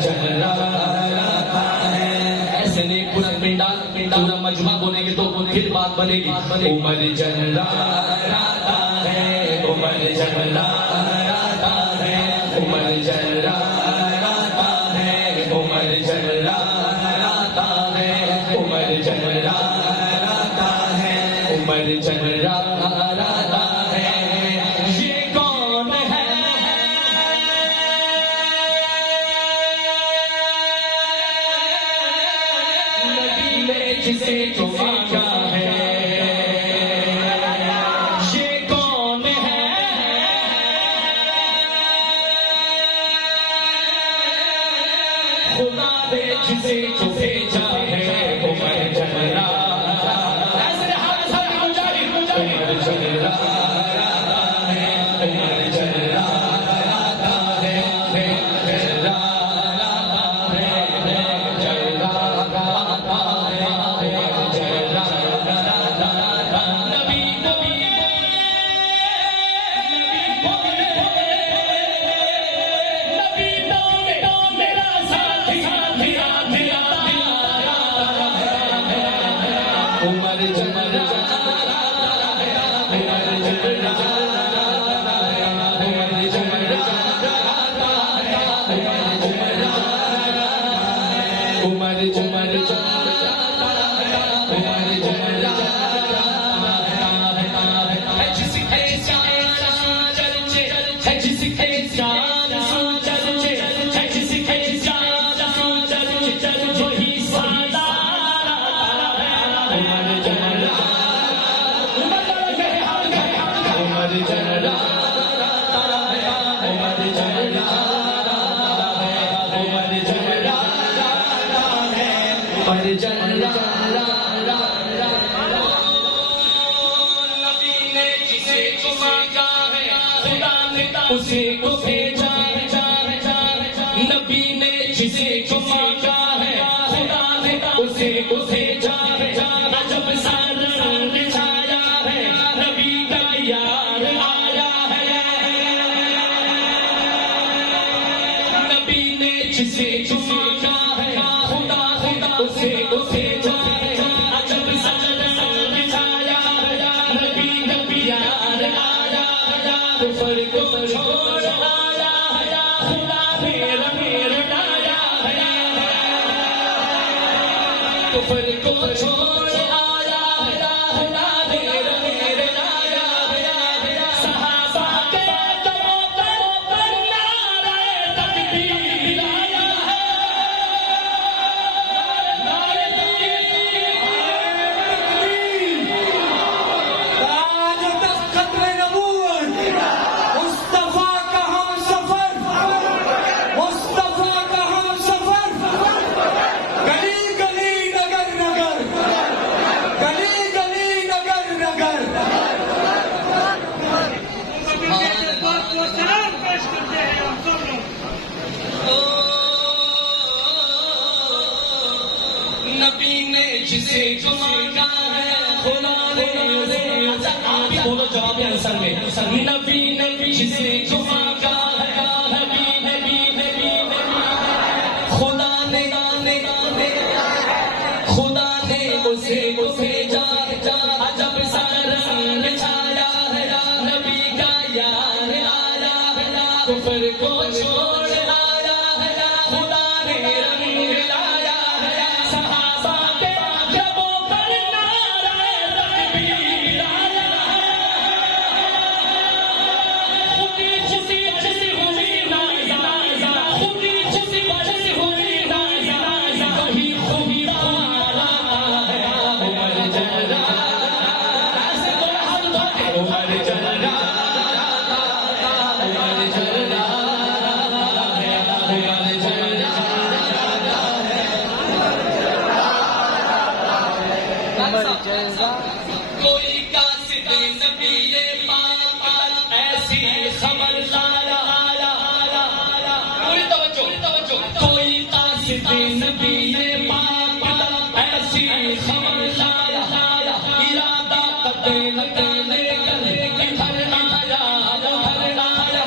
जलराता है। ऐसे नहीं पूरा पिंडा पूरा मजमा बोलेंगे तो फिर बात बनेगी। उमर जलराता है, उमर जलराता है, उमर जलराता है, उमर जलराता है, उमर जलराता है, उमर जलराता है। ये कौन है? नबी ने जिसे तो मांगा है। ये कौन है? खुदा ने जिसे तो भेजा है। उमर जलराता है, उमर जलराता है, उमर जलराता है, जलराता है, जलराता है, जलराता। नबी नबी नबी मेरा साथी मेरा उमर जलराता है, उमर जलराता है, उमर जलराता है, उमर जलराता है। जिसके जान चर्चे है, जिसके जान चर्चे है, जिसके जान चर्चे वही सादात है। उमर जलराता, उमर जलराता है, उमर जलराता है, उमर जलराता है, उमर जलराता। नबी ने जिसे तो मांगा है, खुदा ने उसे को भेजा है। नबी ने जिसे तो मांगा है, खुदा ने उसे को भेजा है। अजब सा रंग छाया है, नबी का यार आया है। नबी ने जिसे तो मांगा है, खुदा उसे को भेजा है। अजब सा रंग छाया है, नबी यार आया है। कुफर को छोड़ आया है, खुदा मेरा डाया है। कुफर को छोड़ आया है, खुदा मेरा डाया है। सहाबा के दरों पर नारे तकबीर आया है। नारे आज तक खत्म नबूवत मुस्तफा का हम सफर, मुस्तफा का हम सफर। गली गली नगर नगर, गली गली नगर नगर। नबी ने जिसे जो मांगा है, खुदा ने अच्छा आप भी बोलो जवाब आंसर में। नबी ने जिसे जो मांगा है, नबी नबी नबी नबी खुदा ने खुदा ने उसे को भेजा। अजब सा रंग छाया है, नबी का यार आया है। कुफर को छोड़ आया है, खुदा ने रंग लाया है। सहाबा के जबों पर नारे तकबीर आया है। खुदी खुदी हुई नाज़ा, खुदी खुदी हुई नाज़ा, वही खुदा आया है। उमर जलराता है, उमर जलराता है, उमर जलराता है, उमर जलराता है। कोई कासिद नबी पाक ऐसी खबर लाया। पूरी तवज्जो। कोई कासिद नबी पाक ऐसी खबर लाया। इरादा कत्ल करने इधर आया, उधर आया।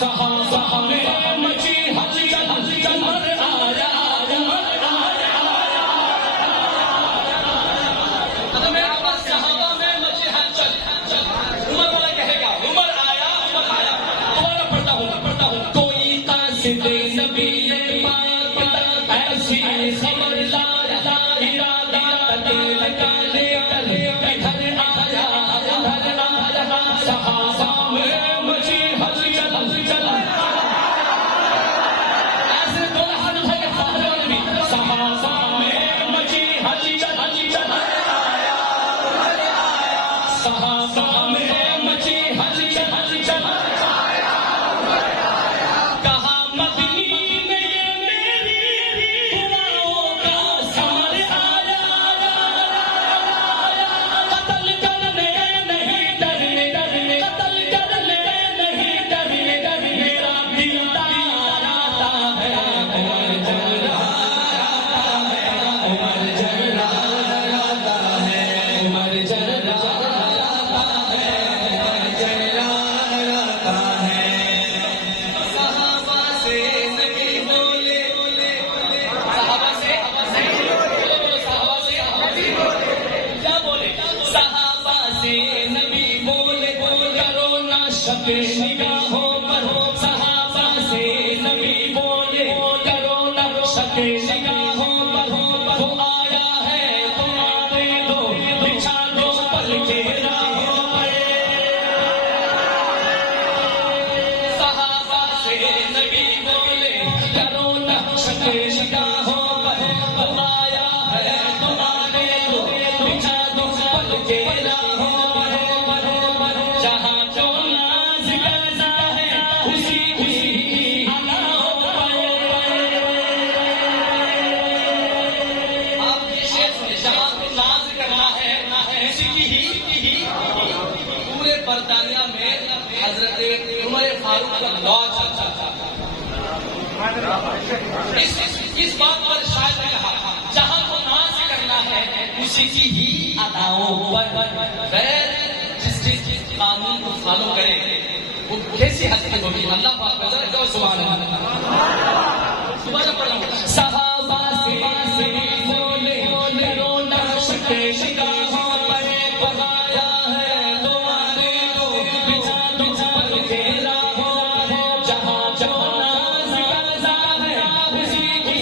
सहाबा में मची हलचल, उमर लगा लेकर इधर आया सहाबा में मची हलचल ऐसे दो हाथ उठा के साहब ने सहाबा में मची हलचल सहाबा में मची हलचल कहा मदनी में ये मेरी दुआओं का समर आया कत्ल करने नहीं डरने कत्ल करने नहीं डरने मेरा दिलदार आता है उमर जर्रार उमर जर्रार आता है उमर जर्रार आता है उमर जर्रार आता है सहाबा से नबी बोले सहाबा से क्या बोले सहाबा से नबी बोले करो ना शके निगाहों पर सहाबा से नबी बोले करो ना शके निगाहों पर वो आया है तो आने दो बिछा दो पल के राहों पर सहाबा से नबी बोले करो न शके निगाहों पर वो आया है तो आने दो बिछा दो पल के राहों पर जहाँ जो नाज करता है उसी की अदाओं पर आप ये शेर सुनिए जहाँ को नाज करना है उसी की ही पूरे बरतानिया में हजरत उमर फारूक का लॉ चलता था इस बात पर शायद ने कहा जहाँ को नाज करना है उसी की ही अदाओं पर गैर जिसके कानून को फॉलो करे वो कैसी हस्ती होगी अल्लाह पाक का जरा कहो सुभान अल्लाह सुभान अल्लाह सहाबा से बोले करो ना शके निगाहों पर आया है तो आने दो बिछा दो पल के राहों पर जहाँ जो नाज करता है उसी की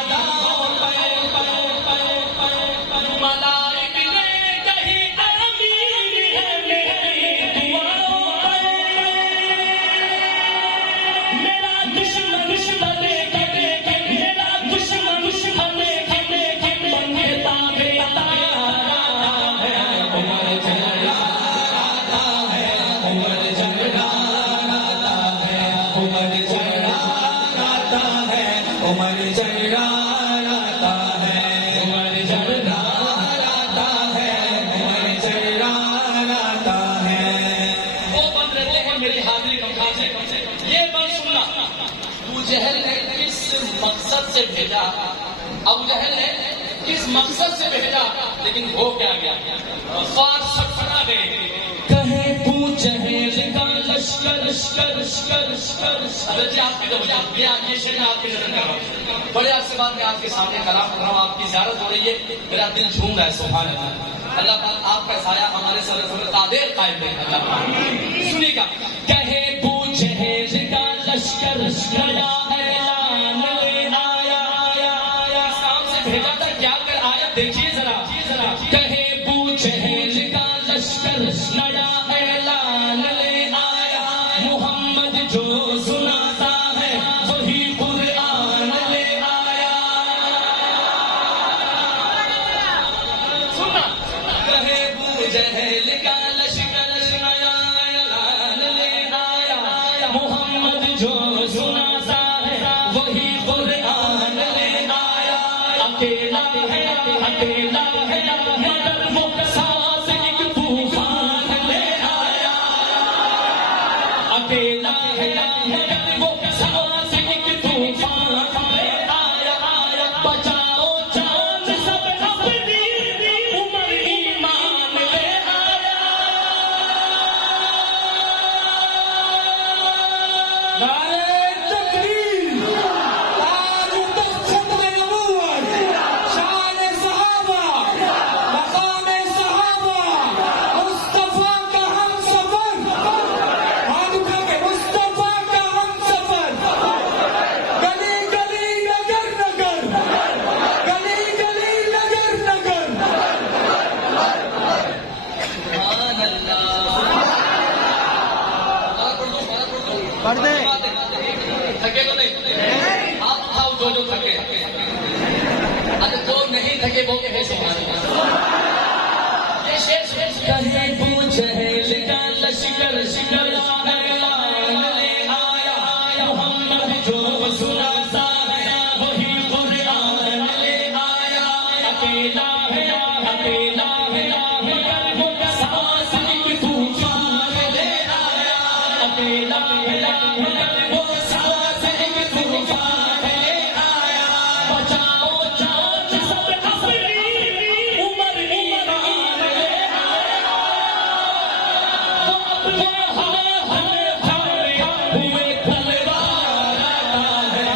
अदाओं पर मलाइक ने कही आमीन है मेरी दुआओं पर मेरा दुश्मन मेरा दुश्मन बनता बेतार है उमर जर्रार आता है उमर जर्रार आता है उमर जर्रार आता है उमर जर्रार आता है उमर जर्रार आता है उमर जर्रार आता है वो बन रहे हैं मेरी हाजिरी कम से ये बन सुनना अबू जहल ने किस मकसद से भेजा अबू जहल ने किस मकसद से भेजा लेकिन हो क्या गया कुफार सटना गए कहे पूछ जहल का लश्कर हजरत जी आपकी तो ये शेर मैं आपकी नजर कर रहा हूँ बड़े अरसे बाद मैं आपके सामने कलाम कर रहा हूँ आपकी ज़ियारत हो रही है मेरा दिल झूम रहा है सुभान अल्लाह अल्लाह पाक आपका साया हमारे सर तादेर कायम रहे अल्लाह पाक सुनिएगा कहे पूछ जहल का लश्कर नया ऐलान ले आया इस काम से भेजा था क्या कर आया देखिए जरा कहे पूछ जहल का लश्कर नया ऐलान ले आया मोहम्मद जो सुनाता है वही कुरान ले आया सुना कहे पूछ जहल का लश्कर नया ऐलान ले आया मोहम्मद जो सुनाता है वही कुरान ले आया अकेला है मगर वो साथ एक तूफान ले आया अकेला है मगर वो साथ एक तूफान ले आया बचाओ जान सब अपनी उमर ईमान ले आया नारे तकबीर आज तक खत्म नबूवत शान सहाबा वो कहे सुभान अल्लाह। ये शेर कहे वो जहल का लश्कर शिकर ले आया मोहम्मद जो सुनाता है वही कुरान ले आया। अकेला है मगर वो सांस एक तूफान ले आया। अकेला है मगर वो सांस एक तूफान ले आया। बचाओ जान सब अपनी उमर ईमान ले आया। वो अपने हाथ हुए तलवार आता है।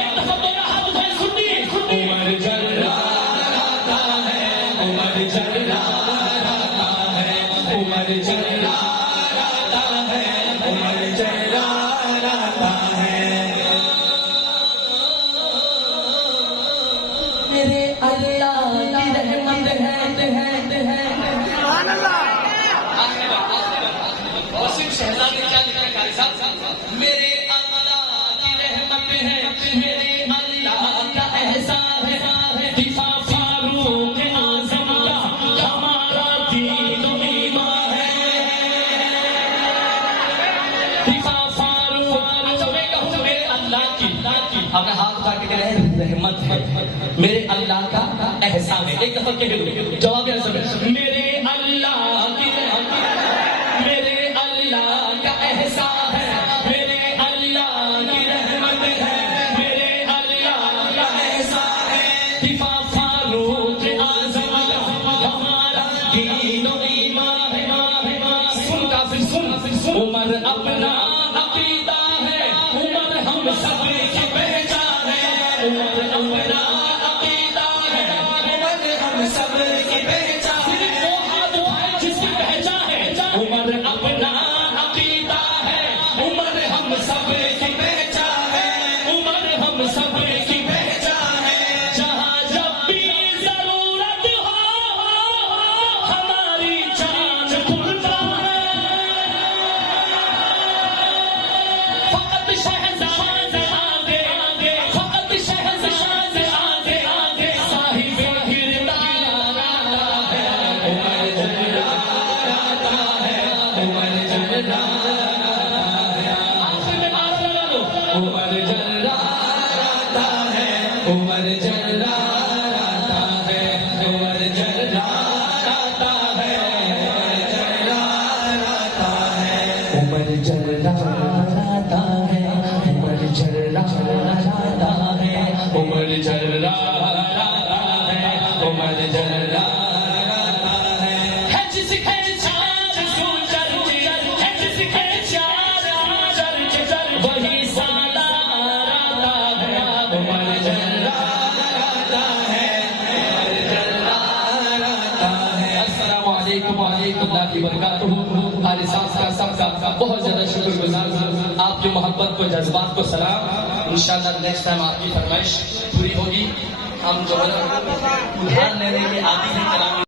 एक दफा मेरा हाथ उठाए सुनिए उमर जर्राता है। उमर जर्राता है। उमर जर्राता है। उमर जर्राता है। मेरे अल्लाह की रहमत है। वसीम शहजादी क्या लिखा है कारी साहब? मेरे अल्लाह की रहमत है। मेरे अल्लाह का एहसान है। दिफा फारूक आज़म का हमारा दीन ईमान है। दिफा फारूक अच्छा मैं कहूँ मेरे अल्लाह की अपना हाथ उठा के कह रहे हैं रहमत है। मेरे अल्लाह का एहसान है। एक दफा कह दो जवाब है सब मेरे अल्लाह की रहमत। मेरे अल्लाह का एहसान है। मेरे अल्लाह की रहमत है। मेरे अल्लाह का एहसान है। दिफा फारूक आज़म का हमारा दीन ईमान है। सुन काफिर सुन उमर अपना अकीदा है। उमर हम सब की पहचान है। उमर अपना अकीदा है। उमर हम सब की पहचान है। सिर्फ वो हाथ उठाए जिसकी पहचान है। उमर अपना अकीदा है। उमर हम सब की पहचान है। उमर हम सब की पहचान है। जहाँ जब भी जरूरत हो हमारी जान खुलता है। फकत शहजादे आगे फकत शहजादे आगे साहिब किरदार आता है। उमर जर्राता है। उमर जर्राता है। आखिर में नारा लगा लो उमर जर्राता है। उमर जर्राता है। उमर जर्राता है। उमर जर्राता है। उमर जर्राता है। उमर जर्राता है। उमर जर्राता है। जिसके चार सूजर है जिसके चार वही सालार आता है। उमर जर्राता है। उमर जर्राता है। अस्सलामु अलैकुम व रहमतुल्लाहि व बरकातुहू। आले साहब का सबका बहुत ज्यादा शुक्रगुजार हूं। आपकी मोहब्बत को जज्बात को सलाम। इंशाल्लाह नेक्स्ट टाइम आपकी फरमाइश पूरी होगी। हम जो है उधार लेने के आदि हैं कलाम